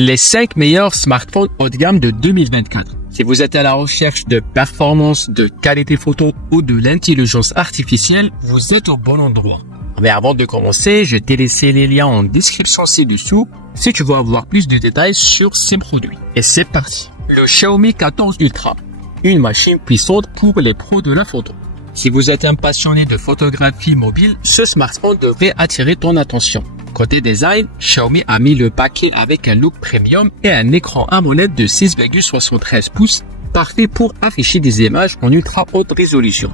Les 5 meilleurs smartphones haut de gamme de 2024. Si vous êtes à la recherche de performance, de qualité photo ou de l'intelligence artificielle, vous êtes au bon endroit. Mais avant de commencer, je t'ai laissé les liens en description ci-dessous si tu veux avoir plus de détails sur ces produits. Et c'est parti. Le Xiaomi 14 Ultra, une machine puissante pour les pros de la photo. Si vous êtes un passionné de photographie mobile, ce smartphone devrait attirer ton attention. Côté design, Xiaomi a mis le paquet avec un look premium et un écran AMOLED de 6,73 pouces, parfait pour afficher des images en ultra haute résolution.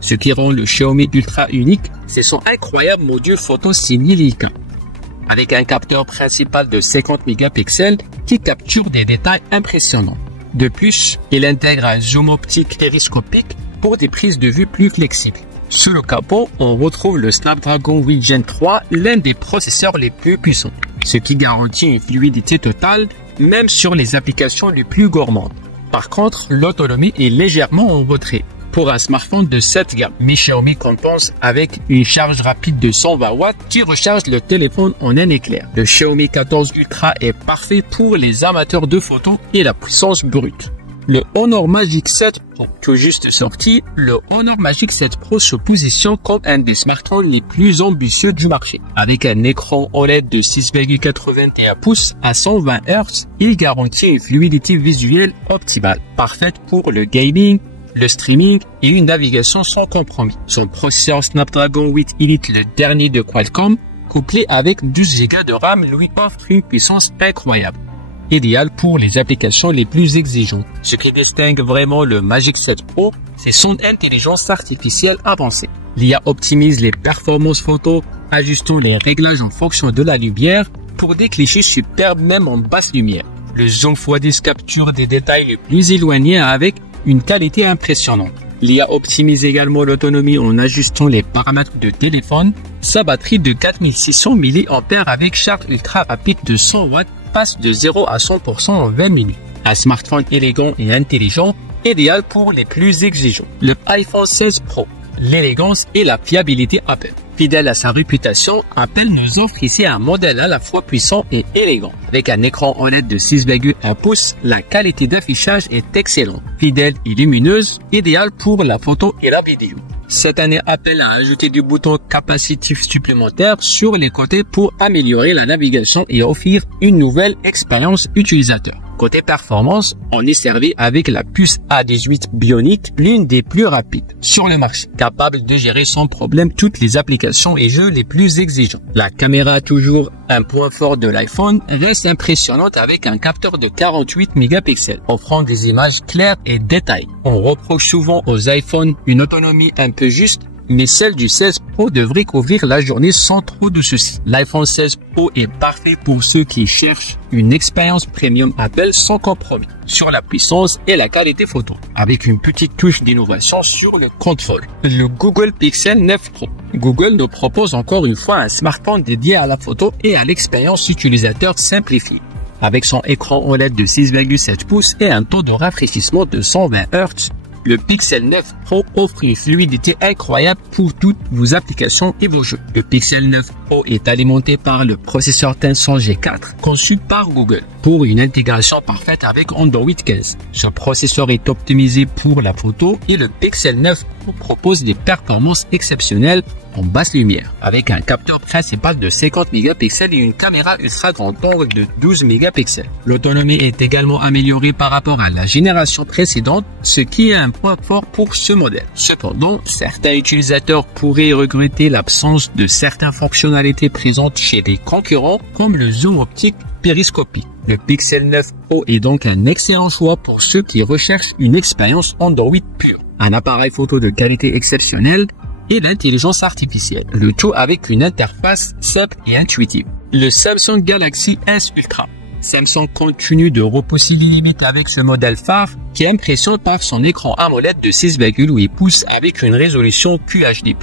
Ce qui rend le Xiaomi Ultra unique, c'est son incroyable module photo signé Leica, avec un capteur principal de 50 mégapixels qui capture des détails impressionnants. De plus, il intègre un zoom optique périscopique pour des prises de vue plus flexibles. Sous le capot, on retrouve le Snapdragon 8 Gen 3, l'un des processeurs les plus puissants, ce qui garantit une fluidité totale, même sur les applications les plus gourmandes. Par contre, l'autonomie est légèrement en retrait pour un smartphone de cette gamme. Mais Xiaomi compense avec une charge rapide de 120 watts qui recharge le téléphone en un éclair. Le Xiaomi 14 Ultra est parfait pour les amateurs de photos et la puissance brute. Le Honor Magic 7 Pro, tout juste sorti, le Honor Magic 7 Pro se positionne comme un des smartphones les plus ambitieux du marché. Avec un écran OLED de 6,81 pouces à 120 Hz, il garantit une fluidité visuelle optimale, parfaite pour le gaming, le streaming et une navigation sans compromis. Son processeur Snapdragon 8 Elite, le dernier de Qualcomm, couplé avec 12 Go de RAM, lui offre une puissance incroyable, idéal pour les applications les plus exigeantes. Ce qui distingue vraiment le Magic 7 Pro, c'est son intelligence artificielle avancée. L'IA optimise les performances photo, ajustant les réglages en fonction de la lumière pour des clichés superbes même en basse lumière. Le zoom x10 capture des détails les plus éloignés avec une qualité impressionnante. L'IA optimise également l'autonomie en ajustant les paramètres de téléphone. Sa batterie de 4600 mAh avec charge ultra rapide de 100 watts passe de 0 à 100% en 20 minutes. Un smartphone élégant et intelligent, idéal pour les plus exigeants. Le iPhone 16 Pro, l'élégance et la fiabilité Apple. Fidèle à sa réputation, Apple nous offre ici un modèle à la fois puissant et élégant. Avec un écran OLED de 6,1 pouces, la qualité d'affichage est excellente, fidèle et lumineuse, idéale pour la photo et la vidéo. Cette année, Apple a ajouté du bouton capacitif supplémentaire sur les côtés pour améliorer la navigation et offrir une nouvelle expérience utilisateur. Côté performance, on est servi avec la puce A18 Bionic, l'une des plus rapides sur le marché, capable de gérer sans problème toutes les applications et jeux les plus exigeants. La caméra, toujours un point fort de l'iPhone, reste impressionnante avec un capteur de 48 mégapixels, offrant des images claires et détaillées. On reproche souvent aux iPhones une autonomie un peu juste, mais celle du 16 Pro devrait couvrir la journée sans trop de soucis. L'iPhone 16 Pro est parfait pour ceux qui cherchent une expérience premium Apple sans compromis sur la puissance et la qualité photo, avec une petite touche d'innovation sur le contrôle. Le Google Pixel 9 Pro. Google nous propose encore une fois un smartphone dédié à la photo et à l'expérience utilisateur simplifiée. Avec son écran OLED de 6,7 pouces et un taux de rafraîchissement de 120 Hz, le Pixel 9 Pro offre une fluidité incroyable pour toutes vos applications et vos jeux. Le Pixel 9 Pro est alimenté par le processeur Tensor G4 conçu par Google pour une intégration parfaite avec Android 15. Ce processeur est optimisé pour la photo et le Pixel 9 Pro propose des performances exceptionnelles en basse lumière, avec un capteur principal de 50 mégapixels et une caméra ultra grand angle de 12 mégapixels. L'autonomie est également améliorée par rapport à la génération précédente, ce qui est un point fort pour ce modèle. Cependant, certains utilisateurs pourraient regretter l'absence de certaines fonctionnalités présentes chez les concurrents, comme le zoom optique périscopique. Le Pixel 9 Pro est donc un excellent choix pour ceux qui recherchent une expérience Android pure, un appareil photo de qualité exceptionnelle et l'intelligence artificielle, le tout avec une interface simple et intuitive. Le Samsung Galaxy S Ultra. Samsung continue de repousser les limites avec ce modèle phare qui impressionne par son écran AMOLED de 6,8 pouces avec une résolution QHD+,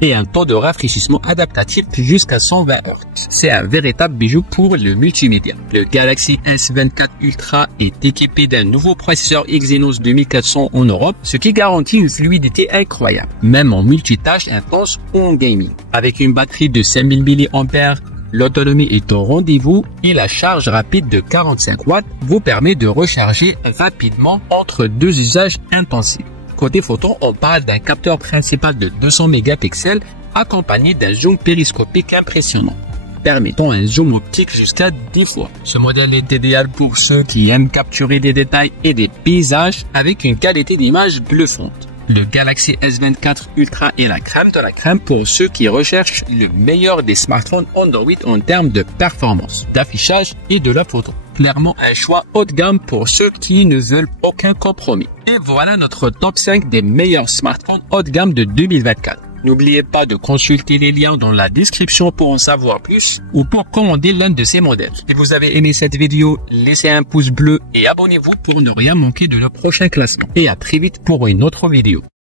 et un taux de rafraîchissement adaptatif jusqu'à 120 Hz. C'est un véritable bijou pour le multimédia. Le Galaxy S24 Ultra est équipé d'un nouveau processeur Exynos 2400 en Europe, ce qui garantit une fluidité incroyable, même en multitâche intense ou en gaming. Avec une batterie de 5000 mAh L'autonomie est au rendez-vous et la charge rapide de 45 watts vous permet de recharger rapidement entre deux usages intensifs. Côté photo, on parle d'un capteur principal de 200 mégapixels accompagné d'un zoom périscopique impressionnant, permettant un zoom optique jusqu'à 10 fois. Ce modèle est idéal pour ceux qui aiment capturer des détails et des paysages avec une qualité d'image bluffante. Le Galaxy S24 Ultra est la crème de la crème pour ceux qui recherchent le meilleur des smartphones Android en termes de performance, d'affichage et de la photo. Clairement un choix haut de gamme pour ceux qui ne veulent aucun compromis. Et voilà notre top 5 des meilleurs smartphones haut de gamme de 2024. N'oubliez pas de consulter les liens dans la description pour en savoir plus ou pour commander l'un de ces modèles. Si vous avez aimé cette vidéo, laissez un pouce bleu et abonnez-vous pour ne rien manquer de nos prochains classements. Et à très vite pour une autre vidéo.